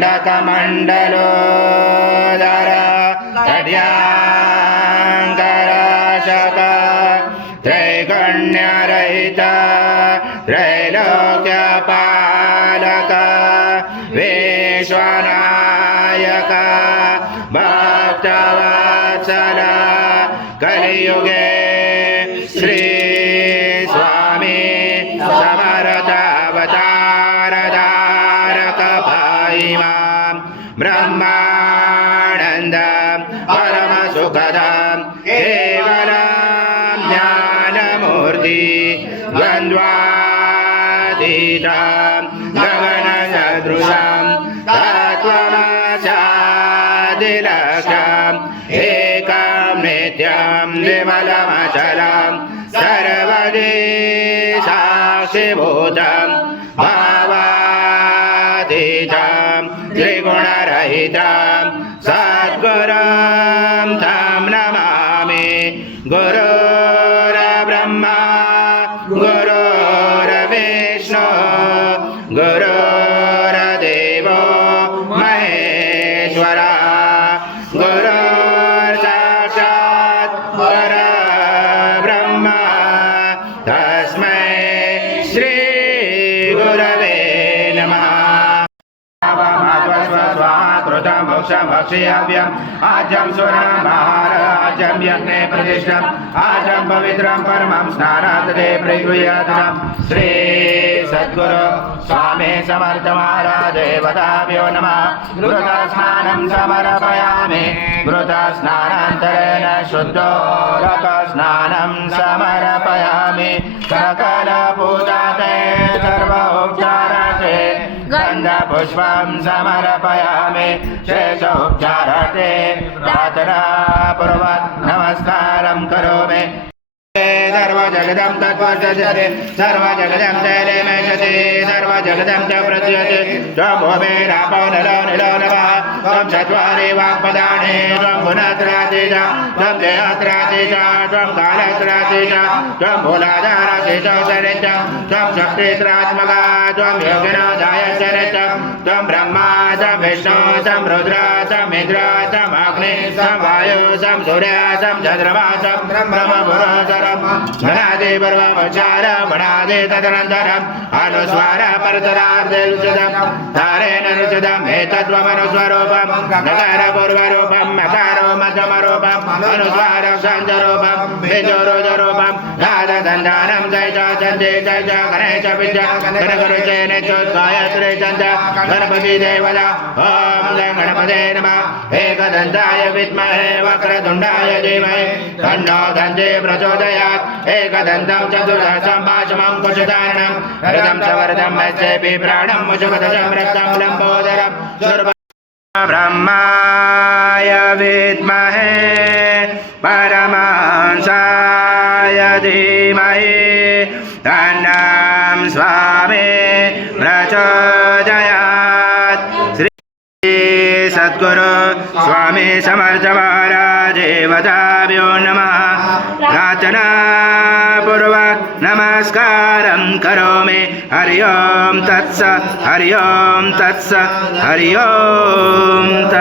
दण्डकमण्डलोदर कड्याङ्कराशक त्रैगुण्यरहित त्रैलोक्यपालक विश्वनायक भक्तवत्सल कलियुगे श्री स्वामी समर्थावतारधारक भाइमां ब्रह्मानंद परम सुखदं केवलं ज्ञानमूर्ति द्वन्द्वातीतं गगनसदृशं तत्त्वमचादिलक्ष्यम् एकं नित्यं विमलमचलं सर्वदि साक्षिभूतं भावातीतं त्रिगुणरहितं सद्गुरुं तं नमामि गुरुर्ब्रह्मा गुरुर्विष्णु गुरुर्देवो महेश्वरः गुरुर्साक्षात् परब्रह्म तस्मै श्री गुरवे नमः। भक्षयाव्यम् आज्यं सुवर्णमहार आज्यं यज्ञे प्रतिष्ठम् आज्यं पवित्रं परमं स्नानादे प्रगृह्यात् श्री सद्गुरु स्वामी समर्थ महाराज देवताभ्यो नमः। घृतस्नानं समर्पयामि घृतस्नानान्तरेण शुद्धोदकस्नानं समर्पयामि सकलपूजाते सर्वोपचाराते गन्धपुष्पं समर्पयामि शेषोपचाराते प्रार्थनापूर्वक नमस्कारं करोमि। सर्वजगदं तत्त्वजते सर्वजगदं तैले मेषते सर्वजगदं च प्रज्यते त्वं भूमिरापो नलो निलो नमः त्वं चत्वारि वाक्पदानि त्वं गुणत्राति च त्वं देहत्राति च त्वं कालत्राति च त्वं मूलाधाराति च सरिच त्वं शक्तित्रात्मका त्वं योगिनो जायसरे च त्वं ब्रह्मा च विष्णु चं रुद्र चं इन्द्र चं अग्नि चं वायु चं सूर्य चं चन्द्रमा चं ब्रह्मपुरुष मनादे पर्वचार मनादे तदनन्तरम् अनुस्वार परतरार्धेरुचितं तारेण रुचितम् एतद्वमनुस्वरूपं नकार पूर्वरूपं मकारो मध्यमरूपम् अनुस्वार सञ्जरूपं बीजोरुजरूपं नादसन्धानं जयचन्दे जय गणेश विद्या गणगुरुचेन गायत्री चन्द गणपति देवता ॐ गणपते नमः। एकदन्ताय विद्महे वक्रतुण्डाय धीमहि तन्नो दन्ते प्रचोदयात्। एकदन्तं चतुर्दशं पाशमं कुशधारणं रथं सवर्धं मत्स्येऽपि प्राणं मुषपदशं रक्तं लम्बोदरं ब्रह्माय विद्महे परमहंसाय धीमहि तन्नं स्वामी प्रचोदयात्। श्री सद्गुरु स्वामी समर्थ महाराज देवताभ्यो नमः। प्रार्थना पूर्वक नमस्कारं करोमि। हरि ओम तत्सत् हरि ओम तत्सत् हरि ओम तत्सत्।